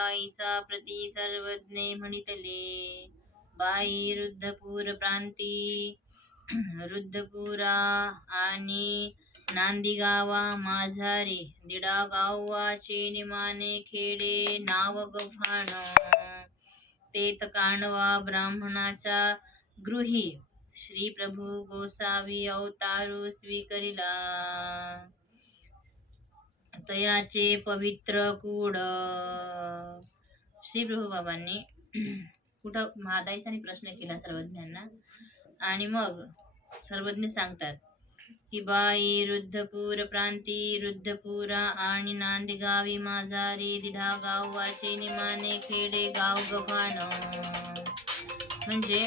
ताईसा प्रती सर्वज्ञे म्हणितले बाई रुद्धपूर प्रांती रुद्धपुरा आणि नांदीगावा माझारे। दिडा गावाचे निमाने खेडे नाव गव्हाण। तेत कांडवा ब्राह्मणाचा गृही। श्री प्रभू गोसावी अवतारू स्वीकरिला। तयाचे पवित्र कूड. श्री प्रभू बाबांनी कुठं महादाईचाने प्रश्न केला सर्वज्ञांना. आणि मग सर्वज्ञ सांगतात की बाई रुद्धपूर प्रांती रुद्धपुरा आणि नांदगावी माझारी दिढा गावाचे निमाने खेडे गाव गव्हाण. म्हणजे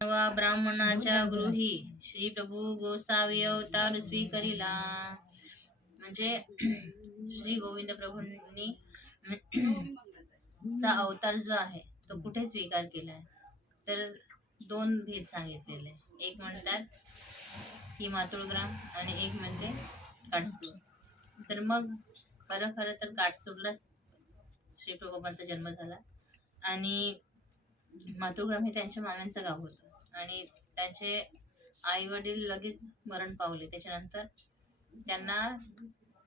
वा ब्राह्मणाच्या गृही. श्री प्रभू गोसावी अवतार स्वीकरिला. म्हणजे श्री गोविंद प्रभूंनी चा अवतार जो आहे तो कुठे स्वीकार केला आहे? तर दोन भेद सांगितलेले. एक म्हणतात की मातुळग्राम आणि एक म्हणजे काटसूर. तर मग खरं खरं तर काटसूरलाच श्री प्रभूपांचा जन्म झाला. आणि मातुळग्राम हे त्यांच्या मामांचं गाव होतं. आणि त्यांचे आई वडील लगेच मरण पावले. त्याच्यानंतर त्यांना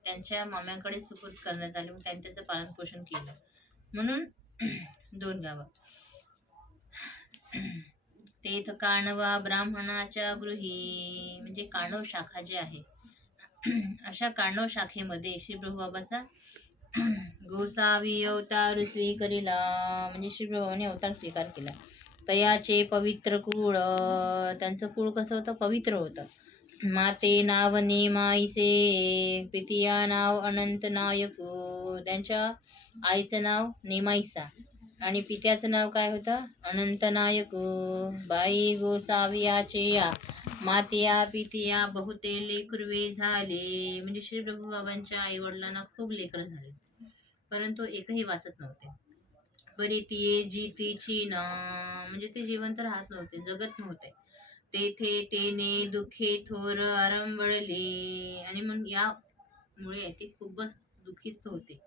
त्यांच्या माम्यांकडे सुपूर्द करण्यात आले. त्यांनी त्याचं पालनपोषण केलं. म्हणून दोन गावं. तेथ काणवा ब्राह्मणाच्या गृही म्हणजे काणव शाखा जे आहे. अशा काणव शाखेमध्ये श्री प्रभुबाबाचा गोसावी अवतार स्वीकारिला. म्हणजे श्री अवतार स्वीकार केला. तयाचे पवित्र कुळ त्यांचं कुळ कसं होतं? पवित्र होतं. माते नाव नेमाईसे पितिया नाव अनंत नायक त्यांच्या आईचं नाव नेमाईसा. आणि पित्याचं नाव काय होतं? अनंत नायक. बाई गोसावियाचे या. मातिया पितिया बहुते लेकरवे झाले. म्हणजे श्री प्रभू बाबांच्या आई वडिलांना खूप लेकर झाले. परंतु एकही वाचत नव्हते. परितीये जीतीची ना म्हणजे ते जिवंत राहत नव्हते जगत नव्हते. तेथे तेने दुःखे थोर आरंबळले आणि मग यामुळे ते खूपच दुःखीच होते.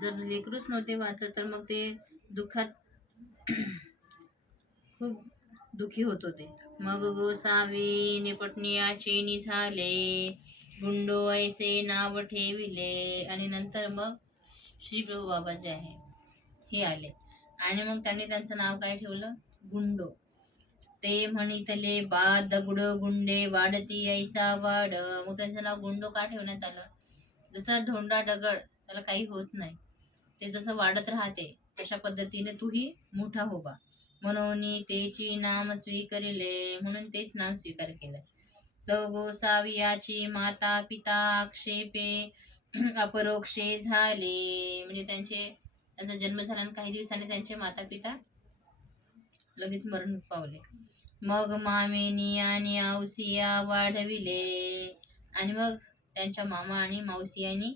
जर लेकरूच नव्हते वाचत तर मग ते दुःखात खूप दुःखी होत होते. मग गोसावी निपटण्याचे निसाले गुंडो ऐसे नाव ठेविले. आणि नंतर मग श्री प्रभू बाबाचे आहे. हे आले. आणि मग त्यांनी त्यांचं नाव काय ठेवलं? गुंडो. ते म्हणितले बा दगड गुंडे वाढती ऐसा वाढ. मग त्यांचं नाव गुंडो का ठेवण्यात आलं? जसं ढोंडा दगड त्याला काही होत नाही. ते जसं वाढत राहते तशा पद्धतीने तूही मोठा होबा म्हणून तेची नाम स्वीकरिले म्हणून तेच नाम स्वीकार केलं. तर गोसावियाची माता पिता आक्षेपे अपरोक्षे झाले. म्हणजे त्यांचे त्यांचा जन्म झाला आणि काही दिवसांनी त्यांचे माता पिता लगेच मरण पावले. मग मामेनी आणि आवसिया वाढविले आणि मग त्यांच्या मामा आणि मावसियांनी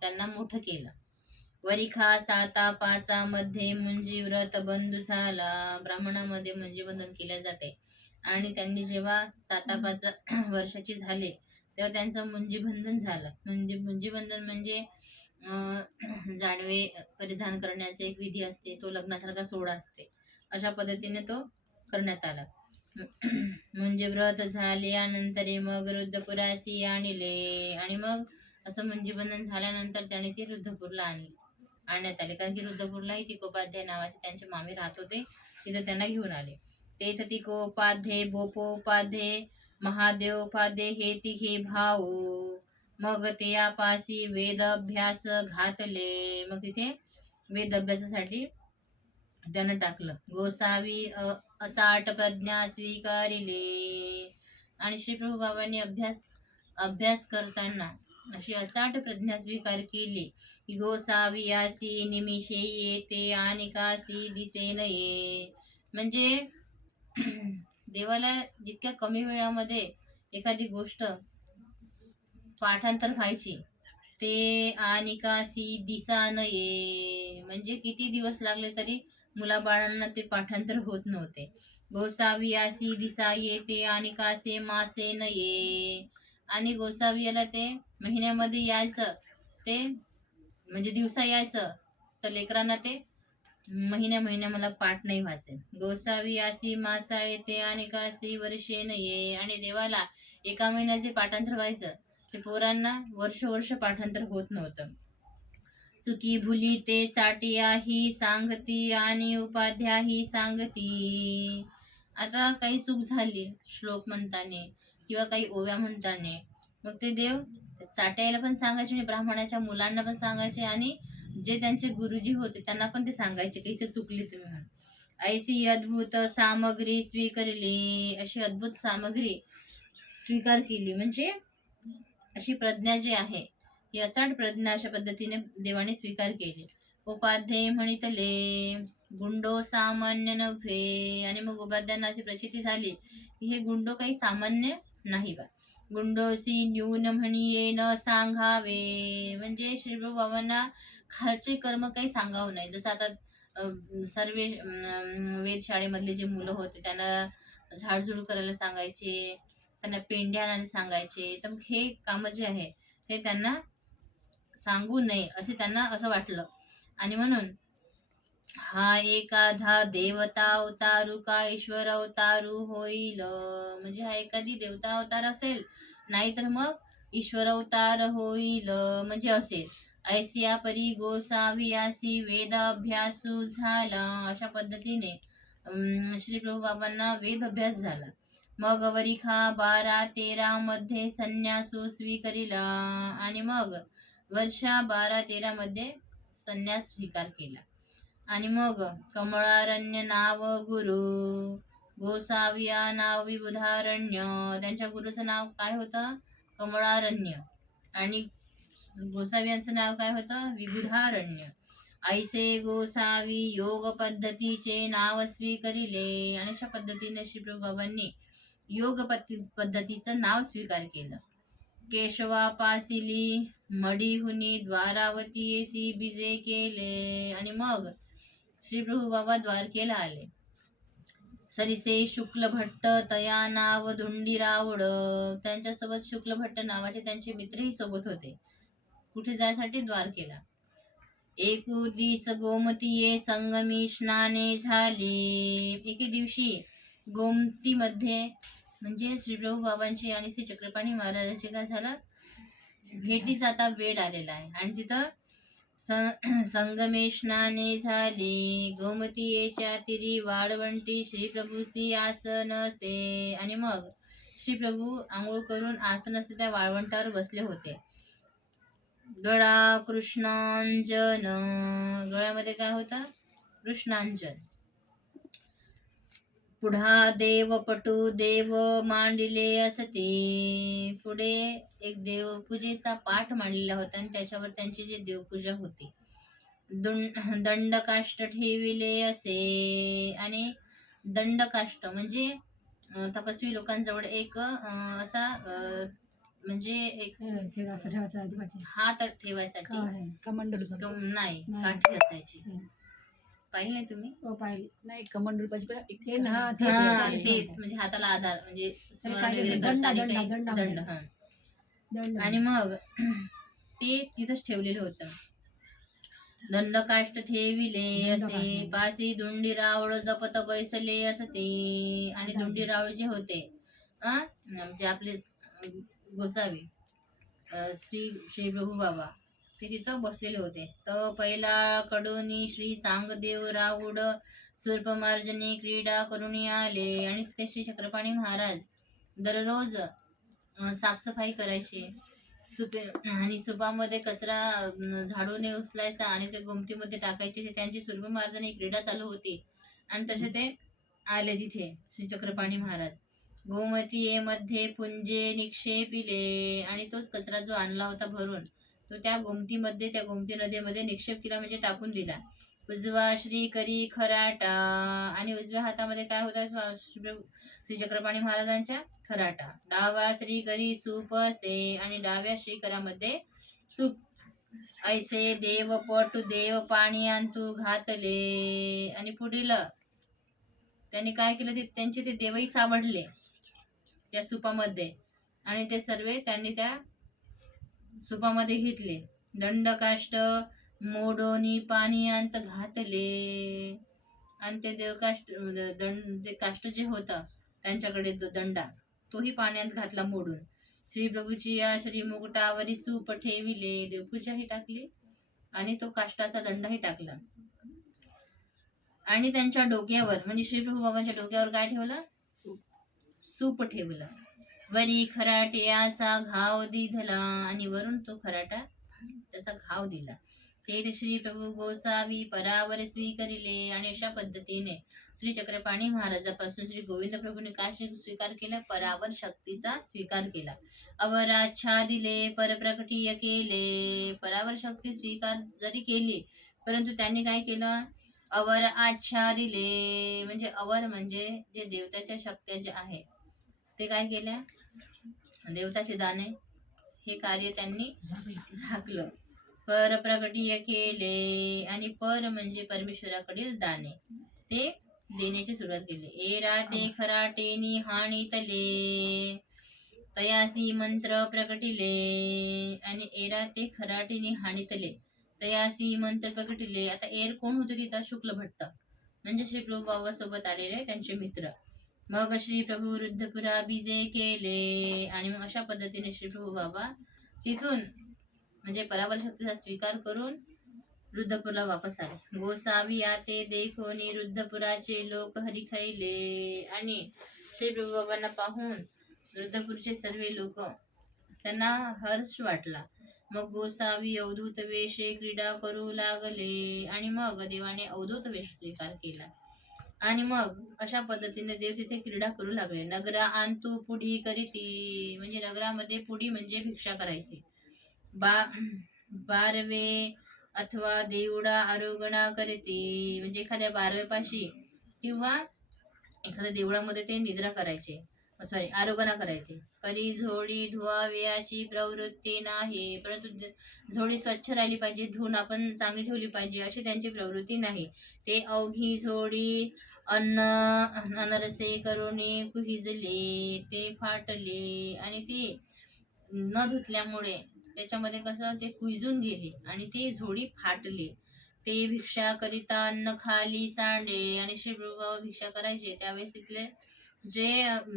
त्यांना मोठं केलं. वरिखा साता पाचा मध्ये मुंजी व्रत बंधू झाला. ब्राह्मणामध्ये मुंजी बंधन केले जाते. आणि त्यांनी जेव्हा साता पाच वर्षाचे झाले तेव्हा त्यांचं मुंजीबंधन झालं. म्हणजे मुंजीबंधन म्हणजे जानवे परिधान करण्याचा एक विधी असते तो लग्नासारखा सोहळा असते. अशा पद्धतीने तो करण्यात आला. म्हणजे व्रत झाल्यानंतर मग रुद्रपुरासी आणले आणि मग असं म्हणजे बंधन झाल्यानंतर त्याने ती रुद्धपूरला आणली आणण्यात आले. कारण की रुद्धपूरलाही तिकोपाध्याय नावाचे त्यांचे मामे राहत होते तिथं त्यांना घेऊन आले. तेथ तिकोपाध्ये बोपोपाध्ये महादेव उपाध्ये हे तिघे भाऊ. मग त्यापाशी वेद अभ्यास घातले. मग तिथे वेद अभ्यासासाठी त्यानं टाकलं. गोसावी अचाट प्रज्ञा स्वीकारिले. आणि श्री प्रभू बाबांनी अभ्यास अभ्यास करताना अशी अचाट प्रज्ञा स्वीकार केली. की गोसावियासी निमिषे येते आणि कासी दिसे नये. म्हणजे देवाला जितक्या कमी वेळामध्ये एखादी गोष्ट पाठांतर व्हायची. ते आणि कासी दिसा ये. म्हणजे किती दिवस लागले तरी मुलाबाळांना ते पाठांतर होत नव्हते. गोसावियासी दिसा येते आणि कासे मासे न ये. आणि गोसावियाला ते महिन्यामध्ये यायचं. ते म्हणजे दिवसा यायचं. तर लेकरांना ते महिन्या महिन्या मला पाठ नाही व्हायचे. गोसावी आसी मासा येते आणि कासी वर्षे न ये. आणि देवाला एका महिन्याचे पाठांतर व्हायचं. ते पोरांना वर्ष वर्ष पाठांतर होत नव्हतं. चुकी भुली ते चाटियाही सांगती आणि उपाध्याही सांगती. आता काही चूक झाली श्लोक म्हणताने किंवा काही ओव्या म्हणताने. मग ते देव चाट्यायला पण सांगायचे आणि ब्राह्मणाच्या मुलांना पण सांगायचे आणि जे त्यांचे गुरुजी होते त्यांना पण ते सांगायचे की इथे चुकले तुम्ही म्हणून. ऐसी अद्भुत सामग्री स्वीकारली अशी अद्भुत सामग्री स्वीकार केली. म्हणजे अशी प्रज्ञा जी आहे ही अचाट प्रज्ञा अशा पद्धतीने देवाने स्वीकार केली. उपाध्ये म्हणितले गुंडो सामान्य नव्हे. आणि मग उपाध्यांना अशी प्रचिती झाली की हे गुंडो काही सामान्य नाही बा. गुंडोसी न्यून म्हणिये न सांगावे म्हणजे श्रीप्रभू बाबांना खालचे कर्म काही सांगावं नाही. जसं आता सर्व वेधशाळेमधले जे मुलं होते त्यांना झाडझूड करायला सांगायचे. त्यांना पेंड्या आणायला सांगायचे. तर मग हे कामं जे आहे ते त्यांना सांगू नये असे त्यांना असं वाटलं. आणि म्हणून हा एखादा देवता अवतारू का ईश्वर अवतारू होईल? म्हणजे हा एखादी देवता अवतार असेल नाहीतर मग ईश्वर अवतार होईल. म्हणजे असेल ऐसिया परी गोसावियासी वेद अभ्यासू झाला. अशा पद्धतीने अं, श्री प्रभू बाबांना वेद अभ्यास झाला. मग वरिखा बारा तेरा मध्ये संन्यासू स्वीकारिला. आणि मग वर्षा बारा तेरा मध्ये संन्यास स्वीकार केला. आणि मग कमळारण्य नाव गुरु गोसाविया नाव विबुधारण्य. त्यांच्या गुरुचं नाव काय होतं? कमळारण्य. आणि गोसावियांचं नाव काय होतं? विबुधारण्य. ऐसे गोसावी योग पद्धतीचे नाव स्वीकारिले. आणि अशा पद्धतीने श्रीप्रभू बाबांनी योग पद्धतीचं नाव स्वीकार केलं. केशवा पासिली मडीहुनी द्वारावती येसी बिजे केले आणि मग श्री प्रभू बाबा द्वारकेला आले. सरिसे शुक्ल भट्ट तया नाव धुंडी रावड त्यांच्यासोबत शुक्ल भट्ट नावाचे त्यांचे मित्रही सोबत होते. कुठे जायसाठी? द्वारकेला. एकू दिस गोमतीये संगमी स्नाने झाले. एके दिवशी गोमतीमध्ये म्हणजे श्रीप्रभू बाबांची आणि श्री चक्रपाणी महाराजांचे काय झालं? भेटीचा आता वेळ आलेला आहे. आणि तिथं स- संगमे झाले. गोमतीयेच्या तिरी वाळवंटी श्रीप्रभूसी आसन असते. आणि मग श्रीप्रभू आंघोळ करून आसन असते त्या वाळवंटावर बसले होते. गळा कृष्णांजन गळ्यामध्ये काय होतं? कृष्णांजन. पुढा देव पटू देव मांडले असते. पुढे एक देवपूजेचा पाठ मांडलेला होता आणि त्याच्यावर त्यांची जी देवपूजा होती. दुं- दंडकाष्ट ठेविले असे. आणि दंडकाष्ट म्हणजे तपस्वी लोकांजवळ एक असा म्हणजे एक हात ठेवायसाठी. नाही. काठी असायची. पाहिलं नाही तुम्ही? हो नाही पाहिजे ते ना हा, ते- हा, ते- तेच म्हणजे हाताला आधार म्हणजे स्मरण काय वगैरे दंड- दंड- काही दंड दंड. हा. दंड. आणि मग ते तिथंच ठेवलेलं होतं. दंडकाष्ट ठेविले असे दंडकाष्ट. पासी दुंडी रावळ जपत बैसले असते. आणि दुंडी. रावळ जे होते म्हणजे आपले अं, गोसावी अं, श्री श्री प्रभू बाबा ते तिथं बसलेले होते. तर पहिला कडोनी श्री चांगदेव राऊड सूर्पमार्जनी क्रीडा करून आले आणि तिथे श्री चक्रपाणी महाराज दररोज साफसफाई करायचे. सुपे आणि सुपामध्ये कचरा झाडूने उचलायचा आणि ते गोमतीमध्ये टाकायचे. त्यांची सूर्पमार्जनी क्रीडा चालू होती. आणि तसे ते आले तिथे श्री चक्रपाणी महाराज. गोमतीये मध्ये पुंजे निक्षेपिले आणि तोच कचरा जो आणला होता भरून तो त्या गोमतीमध्ये त्या गोमती नदीमध्ये निक्षेप केला म्हणजे टाकून दिला. उजवा श्री करी खराटा. आणि उजव्या हातामध्ये काय होता? श्री चक्रपाणी महाराजांच्या खराटा. डावा श्री करी सूप असे आणि डाव्या श्रीकरामध्ये सूप. ऐसे देव पट देव पाणी आणतू घातले. आणि पुढील त्यांनी काय केलं? ते त्यांचे ते देवही सापडले त्या सुपामध्ये. आणि ते सर्व त्यांनी त्या सुपामध्ये घेतले. दंडकाष्ट मोडोनी पाणी अंत घातले. आणि ते देवकाष्ट दंड जे काष्ट जे होतं त्यांच्याकडे जो दंडा तोही पाण्यात घातला मोडून. श्री प्रभूची या श्री मुकुटावरी सूप ठेविले देवपूजाही टाकली आणि तो काष्टाचा दंडाही टाकला. आणि त्यांच्या डोक्यावर म्हणजे श्री प्रभू बाबांच्या डोक्यावर काय ठेवलं? सूप ठेवलं. वरी खराटियाचा घाव दिधला आणि वरून तो खराटा त्याचा घाव दिला. ते श्री प्रभू गोसावी परावर स्वीकारिले आणि अशा पद्धतीने श्री चक्रपाणी महाराजापासून श्री गोविंद प्रभूने काय स्वीकार केला? परावर शक्तीचा स्वीकार केला. अवराच्छा दिले परप्रकटीय केले. परावर शक्ती स्वीकार जरी केली परंतु त्यांनी काय केलं? अवर आच्छा दिले म्हणजे अवर म्हणजे जे देवताच्या शक्त्या जे आहे ते काय केल्या? देवताचे दाणे हे कार्य त्यांनी झाकलं. पर प्रकटीय केले आणि पर म्हणजे परमेश्वराकडील दाणे ते देण्याची सुरुवात केली. एरा ते खराटे हाणीतले. तयासी मंत्र प्रकटिले. आणि एरा ते खराटीने हाणीतले. तयासी मंत्र प्रकटिले. आता एर कोण होते तिथं? शुक्ल भट्ट. म्हणजे श्री प्रभू बाबा सोबत आलेले त्यांचे मित्र. मग श्री प्रभू वृद्धपुरा विजय केले. आणि मग अशा पद्धतीने श्री प्रभू बाबा तिथून म्हणजे परावर शक्तीचा स्वीकार करून रुद्धपूरला वापस आले. गोसावी आते देखोनी रुद्धपुराचे लोक हरी खैले. आणि श्री प्रभू बाबांना पाहून वृद्धपूरचे सर्व लोक त्यांना हर्ष वाटला. मग गोसावी अवधूत वेशे क्रीडा करू लागले. आणि मग देवाने अवधूत वेश स्वीकार केला. आणि मग अशा पद्धतीने देव तिथे क्रीडा करू लागले. नगरा आणतू पुढी करीती म्हणजे नगरामध्ये पुढी म्हणजे भिक्षा करायची. बा बारवे अथवा देवडा आरोगणा करीती म्हणजे एखाद्या बारवेपाशी किंवा एखाद्या देवळामध्ये ते निद्रा करायचे. सॉरी आरोगणा करायचे. करी झोळी धुवाव्याची प्रवृत्ती नाही परंतु झोळी स्वच्छ राहिली पाहिजे धुवून आपण चांगली ठेवली पाहिजे अशी त्यांची प्रवृत्ती नाही. ते अवघी झोळी अन्न अनरसे करुणी कुहिजले ते फाटले आणि ते न धुतल्यामुळे त्याच्यामध्ये कसं ते कुजून गेले आणि ते झोडी फाटले. ते भिक्षा करिता अन्न खाली सांडे आणि श्री भिक्षा करायचे. त्यावेळेस तिथले जे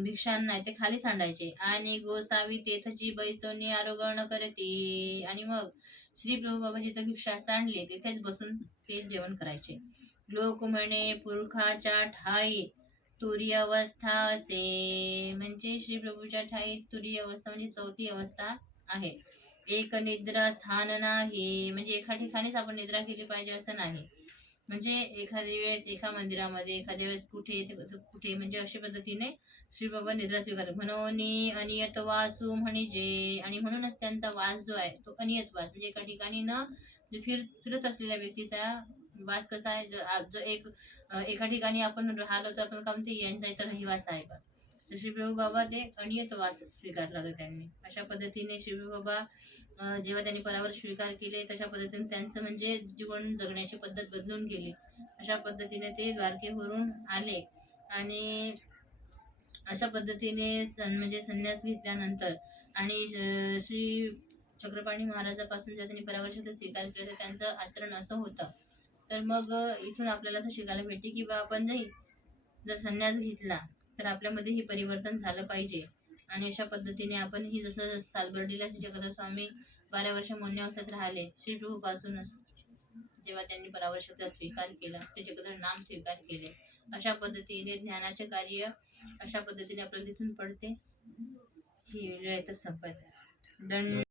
भिक्षांना ते खाली सांडायचे. आणि गोसावी तेथची बैसोनी आरोगण करते. आणि मग श्री प्रभू बाबा जिथं भिक्षा सांडली तिथेच बसून ते जेवण करायचे. लोक म्हणे पुरखाच्या ठाई तुरी अवस्था असे. म्हणजे श्री प्रभूच्या ठाईत तुरी अवस्था म्हणजे चौथी अवस्था आहे. एक निद्रा स्थान नाही. म्हणजे एका ठिकाणीच आपण निद्रा केली पाहिजे असं नाही. म्हणजे एखाद्या वेळेस एका मंदिरामध्ये एखाद्या वेळेस कुठे कुठे म्हणजे अशा पद्धतीने श्री बाबा निद्रा स्वीकार म्हणून अनियत वासू म्हणजे आणि म्हणूनच त्यांचा वास जो आहे तो अनियत वास. म्हणजे एका ठिकाणी न फिर फिरत असलेल्या व्यक्तीचा वास कसा आहे? जो जो एक एका ठिकाणी आपण राहिलो तर आपण का म्हणते यांचा इथं रहिवास आहे का तर शिवप्रभू बाबा ते अनियत वास स्वीकारला ग त्यांनी. अशा पद्धतीने श्री बाबा जेव्हा त्यांनी परावर स्वीकार केले तशा पद्धतीने त्यांचं म्हणजे जीवन जगण्याची पद्धत बदलून गेली. अशा पद्धतीने ते द्वारकेवरून आले. आणि अशा पद्धतीने सं म्हणजे संन्यास घेतल्यानंतर आणि श्री चक्रपाणी महाराजापासून ज्या त्यांनी परावर्षाचा स्वीकार केला तर त्यांचं आचरण असं होतं. तर मग इथून आपल्याला असं शिकायला भेटते की बा आपण जरी जर संन्यास घेतला तर आपल्यामध्ये हे परिवर्तन झालं पाहिजे. आणि अशा पद्धतीने आपण ही जसं सालबर्डीला जगदा स्वामी बारा वर्ष मोन्यावसात राहिले. श्री प्रभूपासूनच जेव्हा त्यांनी परावर्षाचा स्वीकार केला श्री जगदर नाम स्वीकार केले. अशा पद्धतीने ज्ञानाचे कार्य अशा पद्धतीने आपल्याला दिसून पडते. ही वेळ तर संपत. दंड